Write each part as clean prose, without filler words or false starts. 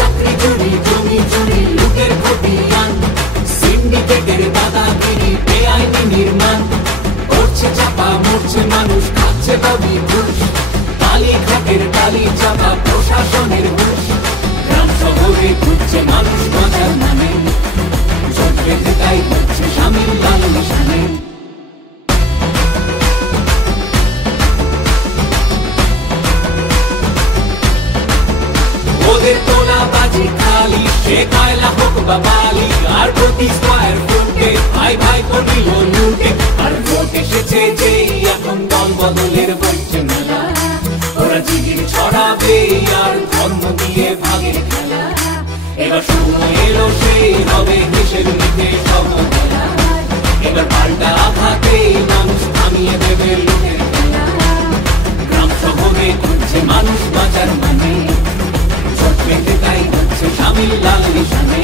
চাকরি চুরি জমি চুরি লুটের খতিয়ান সিন্ডিকেটের দাদাগিরি বেআইনি নির্মাণ করছে চাপা মরছে মানুষ খাচ্ছে দাবি ঘুষ কালীঘাটের টালি চাপা প্রশাসনের ঘুষ গ্রাম শহরে ঘুরছে মানুষ বাঁচার নামে জোট বেঁধে তাই হচ্ছে শামিল লাল নিশানে ওদের তোলা বাজি খালি সে কয়লা হোক বা বালি আর প্রতি স্কয়ার ফুটে ভাই ভাই করিল লুটে আর ভোট এসেছে যেই এখন দল বদলের বইছে মেলা ওরা জিগির ছড়াবে আর ধর্ম দিয়ে ভাগের খেলা এবার সময় এলো সেই হবে দেশের নিতে সব এবার পাল্টা আঘাতে মানুষ থামিয়ে দেবে লুটের খেলা গ্রাম শহরে ঘুরছে মানুষ বাঁচার মানে তাই হচ্ছে শামিল লাল নিশানে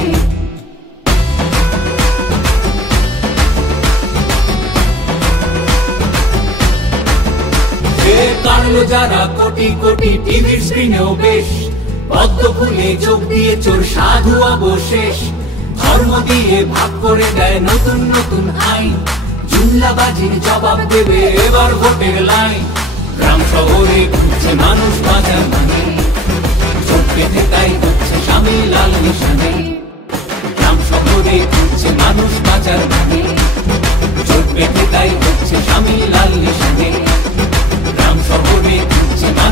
কাটলো যারা কোটি কোটি টিভির স্ক্রিনেও বেশ পদ্ম ফুলে চোখ দিয়ে চোর সাধু অবশেষ ধর্ম দিয়ে ভাগ করে দেয় নতুন নতুন আইন জুমলাবাজির জবাব দেবে এবার ভোটের লাইন গ্রাম শহরে ঘুরছে মানুষ বাঁচার মানে পেতে তাই হচ্ছে শামিল লাল নিশানে গ্রাম শহরে ঘুরছে মানুষ বাঁচার মানে জোট পেতে তাই হচ্ছে শামিল লাল নিশানে গ্রাম শহরে ঘুরছে মানুষ